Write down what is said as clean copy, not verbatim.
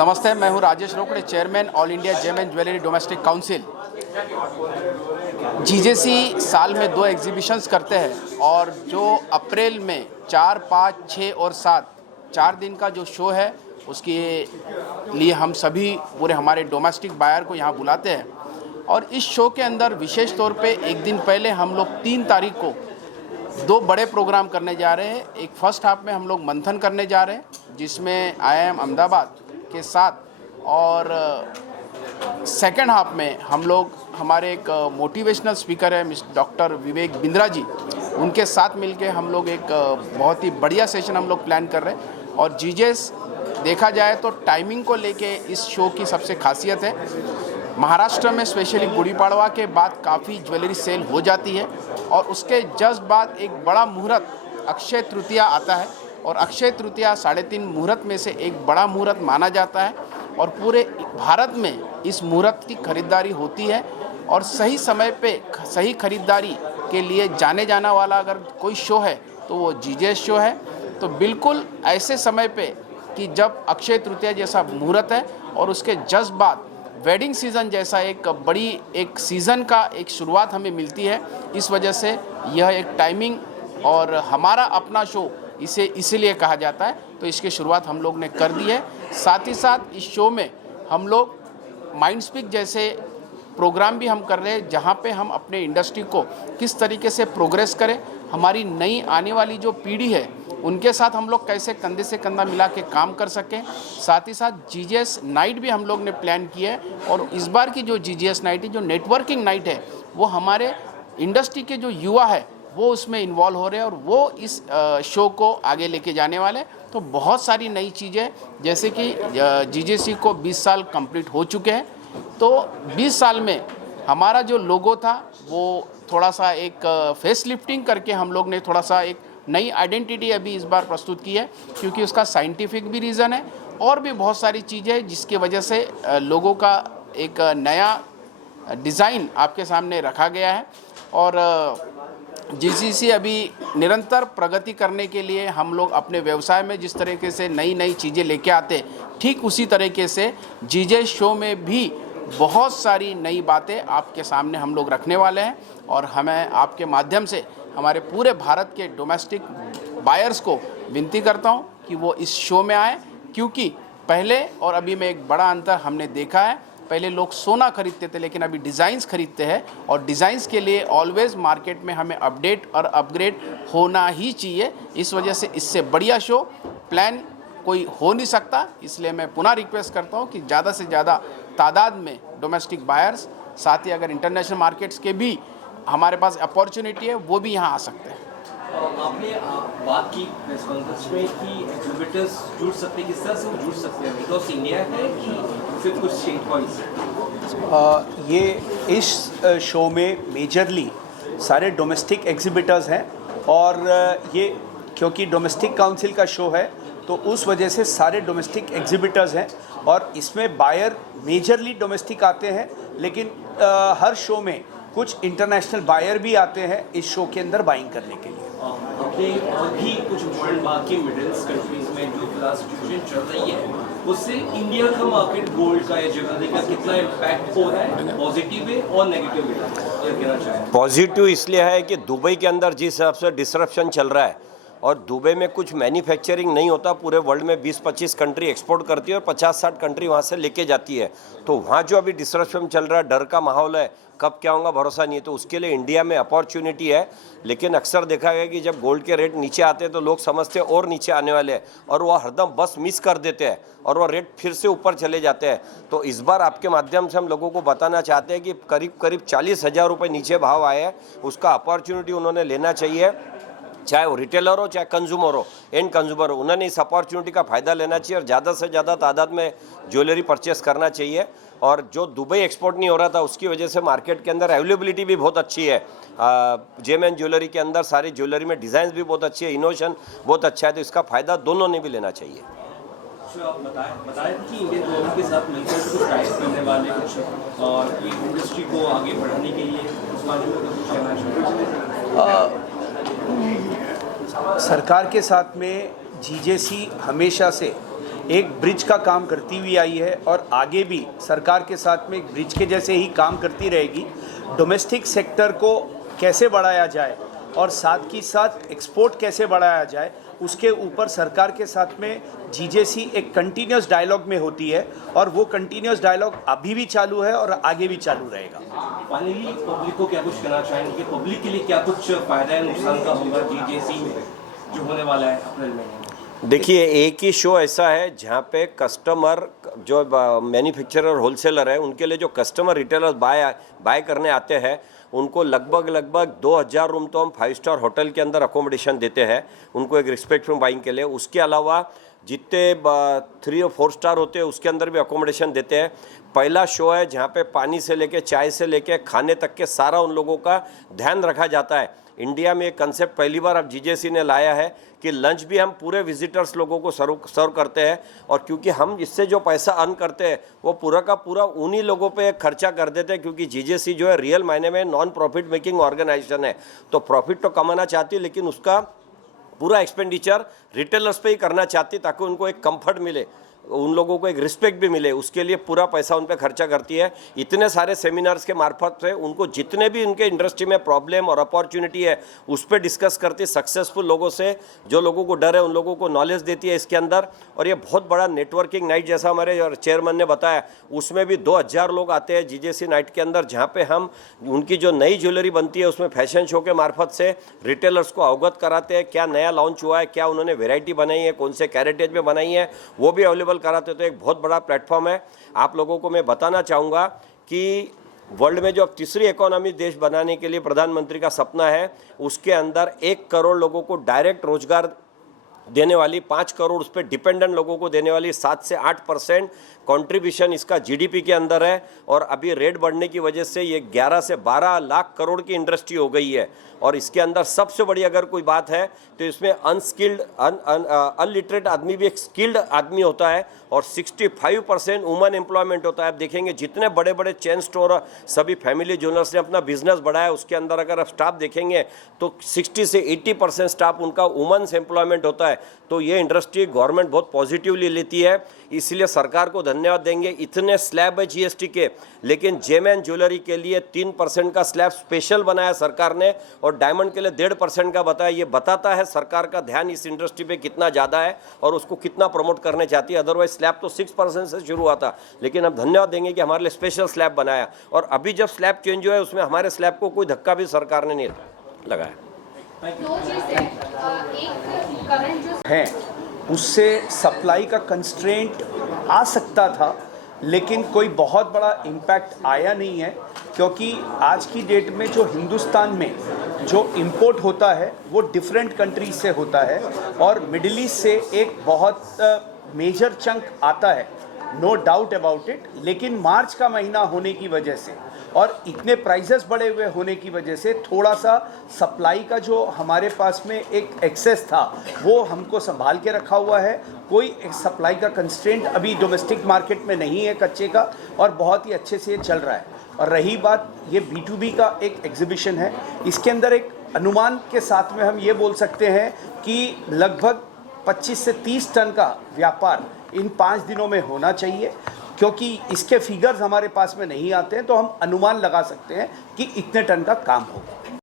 नमस्ते, मैं हूं Rajesh Rokade, chairman all India gem and jewellery domestic council. GJC साल में 2 एग्जीबिशंस करते हैं और जो अप्रैल में 4, 5, 6 और 7 4 दिन का जो शो है उसके लिए हम सभी पूरे हमारे डोमेस्टिक बायर को यहाँ बुलाते हैं। और इस शो के अंदर विशेष तौर पे एक दिन पहले हम लोग 3 तारीख को 2 बड़े प्रोग्राम करने जा रहे हैं। एक फर्स्ट हाफ में हम लोग मंथन करने जा रहे हैं जिसमें IIM अहमदाबाद के साथ, और सेकेंड हाफ में हम लोग हमारे एक मोटिवेशनल स्पीकर है मिस्टर डॉक्टर विवेक बिंद्रा जी, उनके साथ मिलके हम लोग एक बहुत ही बढ़िया सेशन हम लोग प्लान कर रहे हैं। और जीजेस देखा जाए तो टाइमिंग को लेके इस शो की सबसे खासियत है, महाराष्ट्र में स्पेशली गुड़ी पड़वा के बाद काफ़ी ज्वेलरी सेल हो जाती है और उसके जस्ट बाद एक बड़ा मुहूर्त अक्षय तृतीया आता है और अक्षय तृतीया 3.5 मुहूर्त में से एक बड़ा मुहूर्त माना जाता है और पूरे भारत में इस मुहूर्त की खरीदारी होती है। और सही समय पे सही खरीदारी के लिए जाने जाना वाला अगर कोई शो है तो वो जीजेस शो है। तो बिल्कुल ऐसे समय पे कि जब अक्षय तृतीया जैसा मुहूर्त है और उसके जस्ट बाद वेडिंग सीज़न जैसा एक बड़ी एक सीज़न का एक शुरुआत हमें मिलती है। इस वजह से यह एक टाइमिंग और हमारा अपना शो इसे इसीलिए कहा जाता है, तो इसकी शुरुआत हम लोग ने कर दी है। साथ ही साथ इस शो में हम लोग माइंड स्पीक जैसे प्रोग्राम भी हम कर रहे हैं जहाँ पे हम अपने इंडस्ट्री को किस तरीके से प्रोग्रेस करें, हमारी नई आने वाली जो पीढ़ी है उनके साथ हम लोग कैसे कंधे से कंधा मिला के काम कर सकें। साथ ही साथ जीजीएस नाइट भी हम लोग ने प्लान किया है और इस बार की जो जीजीएस नाइट है, जो नेटवर्किंग नाइट है, वो हमारे इंडस्ट्री के जो युवा है वो उसमें इन्वॉल्व हो रहे हैं और वो इस शो को आगे लेके जाने वाले। तो बहुत सारी नई चीज़ें, जैसे कि जीजेसी को 20 साल कंप्लीट हो चुके हैं, तो 20 साल में हमारा जो लोगो था वो थोड़ा सा एक फेस लिफ्टिंग करके हम लोग ने थोड़ा सा एक नई आइडेंटिटी अभी इस बार प्रस्तुत की है, क्योंकि उसका साइंटिफिक भी रीज़न है और भी बहुत सारी चीज़ें हैं जिसके वजह से लोगों का एक नया डिज़ाइन आपके सामने रखा गया है। और जीजीसी अभी निरंतर प्रगति करने के लिए हम लोग अपने व्यवसाय में जिस तरीके से नई नई चीज़ें लेके आते, ठीक उसी तरीके से जीजे शो में भी बहुत सारी नई बातें आपके सामने हम लोग रखने वाले हैं। और हमें आपके माध्यम से हमारे पूरे भारत के डोमेस्टिक बायर्स को विनती करता हूं कि वो इस शो में आए, क्योंकि पहले और अभी में एक बड़ा अंतर हमने देखा है। पहले लोग सोना खरीदते थे लेकिन अभी डिज़ाइंस खरीदते हैं और डिज़ाइंस के लिए ऑलवेज़ मार्केट में हमें अपडेट और अपग्रेड होना ही चाहिए। इस वजह से इससे बढ़िया शो प्लान कोई हो नहीं सकता, इसलिए मैं पुनः रिक्वेस्ट करता हूं कि ज़्यादा से ज़्यादा तादाद में डोमेस्टिक बायर्स, साथ ही अगर इंटरनेशनल मार्केट्स के भी हमारे पास अपॉर्चुनिटी है वो भी यहाँ आ सकते हैं। आपने बात की प्रेस कॉन्फ्रेंस में कि एग्जिबिटर्स जुड़ सकते हैं, किस तरह से वो जुड़ सकते हैं, बिकॉज इंडिया है कि सिर्फ कुछ स्टेट वाइज? ये इस शो में मेजरली सारे डोमेस्टिक एग्जिबिटर्स हैं और ये क्योंकि डोमेस्टिक काउंसिल का शो है तो उस वजह से सारे डोमेस्टिक एग्जिबिटर्स हैं और इसमें बायर मेजरली डोमेस्टिक आते हैं, लेकिन हर शो में कुछ इंटरनेशनल बायर भी आते हैं इस शो के अंदर बाइंग करने के लिए। आपने और भी कुछ इम्पोर्टेंट बात की, मिडिल ईस्ट कंट्रीज में जो फिलहाल सिचुएशन चल रही है उससे इंडिया का मार्केट गोल्ड का या ज्वेलरी का कितना इम्पैक्ट हो रहा है, पॉजिटिव वे और नेगेटिव वे, ये कहना चाहें? पॉजिटिव इसलिए है कि दुबई के अंदर जिस हिसाब से डिसरप्शन चल रहा है और दुबई में कुछ मैन्युफैक्चरिंग नहीं होता, पूरे वर्ल्ड में 20-25 कंट्री एक्सपोर्ट करती है और 50-60 कंट्री वहाँ से लेके जाती है, तो वहाँ जो अभी डिसरप्शन चल रहा है, डर का माहौल है, कब क्या होगा भरोसा नहीं है, तो उसके लिए इंडिया में अपॉर्चुनिटी है। लेकिन अक्सर देखा गया कि जब गोल्ड के रेट नीचे आते हैं तो लोग समझते हैं और नीचे आने वाले हैं और वो हरदम बस मिस कर देते हैं और वो रेट फिर से ऊपर चले जाते हैं। तो इस बार आपके माध्यम से हम लोगों को बताना चाहते हैं कि करीब करीब 40,000 रुपये नीचे भाव आए हैं, उसका अपॉर्चुनिटी उन्होंने लेना चाहिए, चाहे वो रिटेलर हो चाहे कंज्यूमर हो, एंड कंज्यूमर हो, उन्होंने इस अपॉर्चुनिटी का फ़ायदा लेना चाहिए और ज़्यादा से ज़्यादा तादाद में ज्वेलरी परचेस करना चाहिए। और जो दुबई एक्सपोर्ट नहीं हो रहा था उसकी वजह से मार्केट के अंदर अवेलेबिलिटी भी बहुत अच्छी है, जेम एंड ज्वेलरी के अंदर सारी ज्वेलरी में डिज़ाइन भी बहुत अच्छी है, इनोवेशन बहुत अच्छा है, तो इसका फ़ायदा दोनों ने भी लेना चाहिए। आप बताएं कि इंडियन गवर्नमेंट के साथ मिलकर कुछ टाइप करने वाले कुछ और इंडस्ट्री को आगे बढ़ाने के लिए उस बारे में कुछ कहना चाहिए? सरकार के साथ में जीजेसी हमेशा से एक ब्रिज का काम करती हुई आई है और आगे भी सरकार के साथ में एक ब्रिज के जैसे ही काम करती रहेगी। डोमेस्टिक सेक्टर को कैसे बढ़ाया जाए और साथ ही साथ एक्सपोर्ट कैसे बढ़ाया जाए, उसके ऊपर सरकार के साथ में जीजेसी एक कंटिन्यूस डायलॉग में होती है और वो कंटिन्यूस डायलॉग अभी भी चालू है और आगे भी चालू रहेगा। फाइनली पब्लिक को क्या कुछ कहना चाहेंगे कि पब्लिक के लिए क्या कुछ फायदा है, नुकसान का होगा जीजेसी में जो होने वाला है अप्रैल में? देखिए, एक ही शो ऐसा है जहाँ पे कस्टमर जो मैन्युफैक्चरर और होलसेलर है उनके लिए जो कस्टमर रिटेलर बाय करने आते हैं उनको लगभग 2000 रूम तो हम 5 स्टार होटल के अंदर अकोमोडेशन देते हैं उनको एक रिस्पेक्टफुल बाइंग के लिए। उसके अलावा जितने 3 और 4 स्टार होते हैं उसके अंदर भी अकोमोडेशन देते हैं। पहला शो है जहाँ पे पानी से लेके चाय से लेके खाने तक के सारा उन लोगों का ध्यान रखा जाता है। इंडिया में एक कंसेप्ट पहली बार अब जीजेसी ने लाया है कि लंच भी हम पूरे विजिटर्स लोगों को सर्व करते हैं और क्योंकि हम इससे जो पैसा अर्न करते हैं वो पूरा का पूरा उन्हीं लोगों पे खर्चा कर देते हैं, क्योंकि जीजेसी जो है रियल मायने में नॉन प्रॉफिट मेकिंग ऑर्गेनाइजेशन है। तो प्रॉफिट तो कमाना चाहती है लेकिन उसका पूरा एक्सपेंडिचर रिटेलर्स पे ही करना चाहती है ताकि उनको एक कंफर्ट मिले, उन लोगों को एक रिस्पेक्ट भी मिले, उसके लिए पूरा पैसा उन पर खर्चा करती है। इतने सारे सेमिनार्स के मार्फत से उनको जितने भी उनके इंडस्ट्री में प्रॉब्लम और अपॉर्चुनिटी है उस पर डिस्कस करती है सक्सेसफुल लोगों से, जो लोगों को डर है उन लोगों को नॉलेज देती है इसके अंदर। और ये बहुत बड़ा नेटवर्किंग नाइट जैसा हमारे चेयरमैन ने बताया, उसमें भी 2000 लोग आते हैं जीजेसी नाइट के अंदर, जहाँ पे हम उनकी जो नई ज्वेलरी बनती है उसमें फैशन शो के मार्फत से रिटेलर्स को अवगत कराते हैं, क्या नया लॉन्च हुआ है, क्या उन्होंने वेराइटी बनाई है, कौन से कैरेटेज में बनाई है, वो भी अवेलेबल कराते। तो एक बहुत बड़ा प्लेटफॉर्म है। आप लोगों को मैं बताना चाहूँगा कि वर्ल्ड में जो अब तीसरी इकोनॉमी देश बनाने के लिए प्रधानमंत्री का सपना है, उसके अंदर 1 करोड़ लोगों को डायरेक्ट रोजगार देने वाली, 5 करोड़ उस पर डिपेंडेंट लोगों को देने वाली 7 से 8% कंट्रीब्यूशन इसका जीडीपी के अंदर है। और अभी रेट बढ़ने की वजह से ये 11 से 12 लाख करोड़ की इंडस्ट्री हो गई है। और इसके अंदर सबसे बड़ी अगर कोई बात है तो इसमें अनस्किल्ड अनलिटरेट आदमी भी एक स्किल्ड आदमी होता है और 65% वुमन एम्प्लॉयमेंट होता है। आप देखेंगे जितने बड़े बड़े चेन स्टोर सभी फैमिली ज्वेलर्स ने अपना बिजनेस बढ़ाया, उसके अंदर अगर आप स्टाफ देखेंगे तो 60 से 80% स्टाफ उनका वुमेन्स एम्प्लॉयमेंट होता है। तो ये इंडस्ट्री गवर्नमेंट बहुत पॉजिटिवली लेती है, इसलिए सरकार को धन्यवाद देंगे। इतने स्लैब है जीएसटी के, लेकिन जेम ज्वेलरी के लिए 3% का स्लैब स्पेशल बनाया सरकार ने और डायमंड के लिए 1.5% का बताया। ये बताता है सरकार का ध्यान इस इंडस्ट्री पे कितना ज़्यादा है और उसको कितना प्रमोट करने चाहती है। अदरवाइज स्लैब तो 6% से शुरू हुआ था, लेकिन अब धन्यवाद देंगे कि हमारे लिए स्पेशल स्लैब बनाया। और अभी जब स्लैब चेंज हुआ है उसमें हमारे स्लैब को कोई धक्का भी सरकार ने नहीं लगाया। दो चीज़ है, एक करंट जो है उससे सप्लाई का कंस्ट्रेंट आ सकता था, लेकिन कोई बहुत बड़ा इम्पैक्ट आया नहीं है, क्योंकि आज की डेट में जो हिंदुस्तान में जो इंपोर्ट होता है वो डिफरेंट कंट्रीज से होता है और मिडिल ईस्ट से एक बहुत मेजर चंक आता है, नो डाउट अबाउट इट। लेकिन मार्च का महीना होने की वजह से और इतने प्राइसेस बढ़े हुए होने की वजह से थोड़ा सा सप्लाई का जो हमारे पास में एक एक्सेस था वो हमको संभाल के रखा हुआ है। कोई सप्लाई का कंस्ट्रेंट अभी डोमेस्टिक मार्केट में नहीं है कच्चे का और बहुत ही अच्छे से ये चल रहा है। और रही बात, ये B2B का एक एग्जीबिशन है, इसके अंदर एक अनुमान के साथ में हम ये बोल सकते हैं कि लगभग 25 से 30 टन का व्यापार इन 5 दिनों में होना चाहिए। क्योंकि इसके फिगर्स हमारे पास में नहीं आते हैं तो हम अनुमान लगा सकते हैं कि इतने टन का काम होगा।